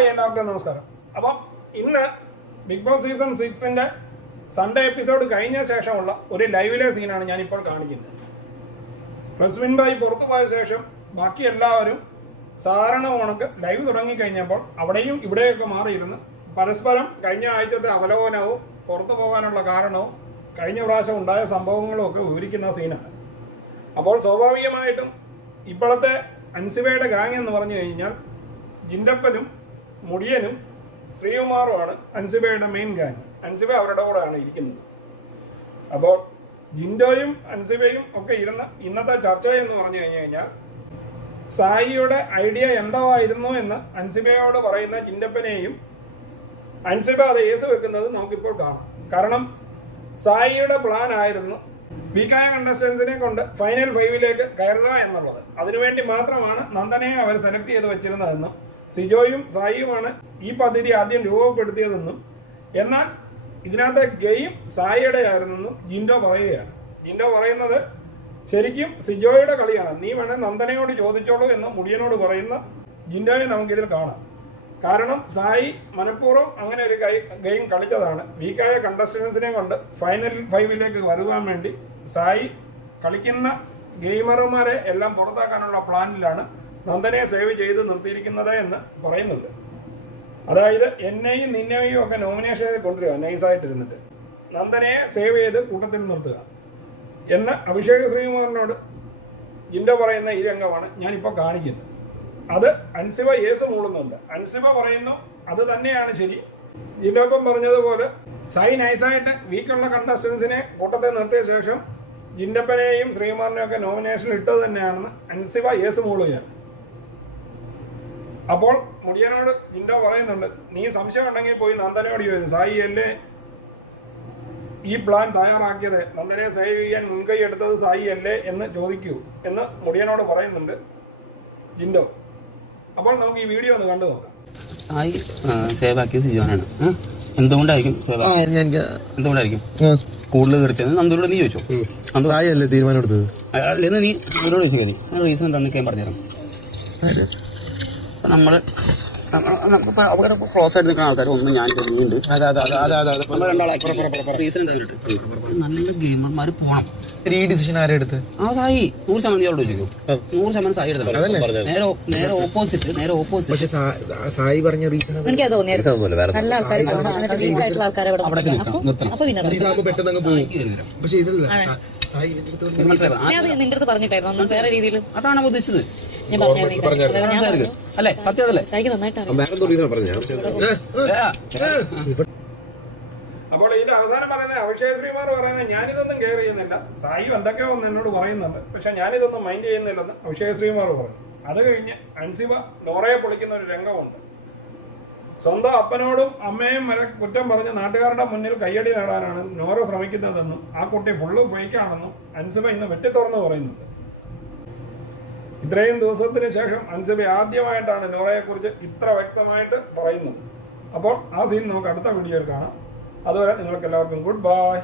Hi, എല്ലാവർക്കും നമസ്കാരം. അപ്പം ഇന്ന് Bigg Boss season 6 Sunday episode കഴിഞ്ഞ ശേഷമുള്ള ഒരു ലൈവിലെ സീനാണ് ഞാനിപ്പോൾ കാണിക്കുന്നത്. റസ്വിൻ ഭായി പുറത്തു പോയ ശേഷം ബാക്കി എല്ലാവരും സാധാരണ ഓണക്ക് ലൈവ് തുടങ്ങിക്കഴിഞ്ഞപ്പോൾ അവിടെയും ഇവിടെയൊക്കെ മാറിയിരുന്ന് പരസ്പരം കഴിഞ്ഞ ആഴ്ചത്തെ അവലോകനവും പുറത്തു പോകാനുള്ള കാരണവും കഴിഞ്ഞ പ്രാവശ്യം ഉണ്ടായ സംഭവങ്ങളും ഒക്കെ വിവരിക്കുന്ന സീനാണ്. അപ്പോൾ സ്വാഭാവികമായിട്ടും ഇപ്പോഴത്തെ അൻസിബയുടെ ഗാങ് എന്ന് പറഞ്ഞു കഴിഞ്ഞാൽ ജിൻഡപ്പനും മുടിയനും ശ്രീകുമാറുമാണ് അൻസിബയുടെ മെയിൻ ഗാങ്. അൻസിബ അവരുടെ കൂടെയാണ് ഇരിക്കുന്നത്. അപ്പോൾ ജിൻഡോയും അൻസിബയും ഒക്കെ ഇരുന്ന ഇന്നത്തെ ചർച്ച എന്ന് പറഞ്ഞു കഴിഞ്ഞാൽ സായിയുടെ ഐഡിയ എന്തായിരുന്നു എന്ന് അൻസിബയോട് പറയുന്ന ജിൻഡപ്പനെയും അൻസിബ അത് ഏസ് വെക്കുന്നത് നമുക്കിപ്പോൾ കാണാം. കാരണം സായിയുടെ പ്ലാൻ ആയിരുന്നു വീക്കായ കണ്ടസ്റ്റൻസിനെ കൊണ്ട് ഫൈനൽ 5 കയറുക എന്നുള്ളത്. അതിനുവേണ്ടി മാത്രമാണ് നന്ദനയെ അവർ സെലക്ട് ചെയ്ത് വെച്ചിരുന്നതെന്നും സിജോയും സായിയുമാണ് ഈ പദ്ധതി ആദ്യം രൂപപ്പെടുത്തിയതെന്നും എന്നാൽ ഇതിനകത്തെ ഗെയിം സായിയുടെ ആയിരുന്നെന്നും ജിൻഡോ പറയുകയാണ്. ജിൻഡോ പറയുന്നത് ശരിക്കും സിജോയുടെ കളിയാണ്, നീ വേണേൽ നന്ദനയോട് ചോദിച്ചോളൂ എന്ന് മുടിയനോട് പറയുന്ന ജിൻഡോയെ നമുക്കിതിൽ കാണാം. കാരണം സായി മനഃപൂർവ്വം അങ്ങനെ ഒരു ഗെയിം കളിച്ചതാണ്. വീക്കായ കണ്ടസ്റ്റൻസിനെ കൊണ്ട് ഫൈനൽ 5 വരുവാൻ വേണ്ടി സായി കളിക്കുന്ന ഗെയിമർമാരെ എല്ലാം പുറത്താക്കാനുള്ള പ്ലാനിലാണ് നന്ദനയെ സേവ് ചെയ്ത് നിർത്തിയിരിക്കുന്നത് എന്ന് പറയുന്നുണ്ട്. അതായത് എന്നെയും നിന്നെയും ഒക്കെ നോമിനേഷനിൽ കൊണ്ടുവരിക, നൈസായിട്ടിരുന്നിട്ട് നന്ദനയെ സേവ് ചെയ്ത് കൂട്ടത്തിൽ നിർത്തുക എന്ന് അഭിഷേക് ശ്രീകുമാറിനോട് ജിൻഡോ പറയുന്ന ഈ രംഗമാണ് ഞാനിപ്പോൾ കാണിക്കുന്നത്. അത് അൻസിബ യേസ് മൂളുന്നുണ്ട്. അൻസിബ പറയുന്നു അത് തന്നെയാണ് ശരി. ജിൻഡോ ഇപ്പം പറഞ്ഞതുപോലെ സായി നൈസായിട്ട് വീക്കുള്ള കണ്ടസ്റ്റൻസിനെ കൂട്ടത്തെ നിർത്തിയ ശേഷം ജിൻഡപ്പനെയും ശ്രീകുമാറിനെയും ഒക്കെ നോമിനേഷനിൽ ഇട്ടത് തന്നെയാണെന്ന് അൻസിബ യേസ് മൂളുകയാണ്. അപ്പോൾ മുടിയനോട് ജിൻഡോ പറയുന്നുണ്ട്, നീ സംശയം ഉണ്ടെങ്കിൽ പോയി നന്ദനയോട് ചോദിച്ചു, സായി അല്ലേ ഈ പ്ലാൻ തയ്യാറാക്കിയത്, നന്ദനയെ സേവ് ചെയ്യാൻ മുൻകൈ എടുത്തത് സായി അല്ലേ എന്ന് ചോദിക്കൂ എന്ന് മുടിയനോട് പറയുന്നുണ്ട് ജിൻഡോ. അപ്പോൾ നമുക്ക് ഈ വീഡിയോ ഒന്ന് കണ്ടു നോക്കാം. സായി സേവ് ആക്കിയത് സിജോനാണ്. എന്തുകൊണ്ടായിരിക്കും എന്തുകൊണ്ടായിരിക്കും കൂടുതൽ കയറിയത് നന്ദനോട് നീ ചോദിച്ചോ? സായി അല്ലേ തീരുമാനം എടുത്തത് അല്ലെന്ന് നീ അവരോട് ചോദിച്ചു മതി. റീസൺ എന്താണെന്നൊക്കെ ഞാൻ പറഞ്ഞുതരാം. അപ്പം നമ്മൾ അവരെ ക്ലോസ് ആയിട്ട് നിൽക്കുന്ന ആൾക്കാർ ഒന്ന് ഞാൻ ഉണ്ട് റീസൺ എന്താ നല്ല ഗെയിമർമാർ പോകണം. ഈ ഡിസിഷൻ ആരെ എടുത്ത് സായി 100% അവരോട് ചോദിക്കും. 100% സായി എടുത്തത് നേരെ ഓപ്പോസിറ്റ് സായി പറഞ്ഞ റീസൺ പെട്ടെന്ന് പോകും. പക്ഷെ ഇതല്ല നിന്റെ അടുത്ത് പറഞ്ഞിട്ടായിരുന്നു വേറെ രീതിയിൽ. അതാണ് ഉദ്ദേശിച്ചത് അല്ലേ? അപ്പോൾ ഇതിന്റെ അവസാനം പറയുന്നത് അഭിഷേക് ശ്രീകുമാർ പറയുന്നത് ഞാനിതൊന്നും കെയർ ചെയ്യുന്നില്ല, സായി എന്തൊക്കെയോ ഒന്ന് എന്നോട് പറയുന്നുണ്ട്, പക്ഷെ ഞാനിതൊന്നും മൈൻഡ് ചെയ്യുന്നില്ലെന്ന് അഭിഷേക് ശ്രീകുമാർ പറഞ്ഞു. അത് കഴിഞ്ഞ് അൻസിബ നോറയെ പൊളിക്കുന്ന ഒരു രംഗമുണ്ട്. സ്വന്തം അപ്പനോടും അമ്മയും വരെ കുറ്റം പറഞ്ഞ് നാട്ടുകാരുടെ മുന്നിൽ കയ്യടി നേടാനാണ് നോറ ശ്രമിക്കുന്നതെന്നും ആ കുട്ടി ഫുള്ള് ഫേക്കാണെന്നും അൻസിബ ഇന്ന് വെട്ടിത്തുറന്ന് പറയുന്നുണ്ട്. ഇത്രയും ദിവസത്തിന് ശേഷം അൻസിബ ആദ്യമായിട്ടാണ് നോറയെക്കുറിച്ച് ഇത്ര വ്യക്തമായിട്ട് പറയുന്നത്. അപ്പോൾ ആ സീൻ നമുക്ക് അടുത്ത വീഡിയോയിൽ കാണാം. അതുവരെ നിങ്ങൾക്ക് എല്ലാവർക്കും ഗുഡ് ബൈ.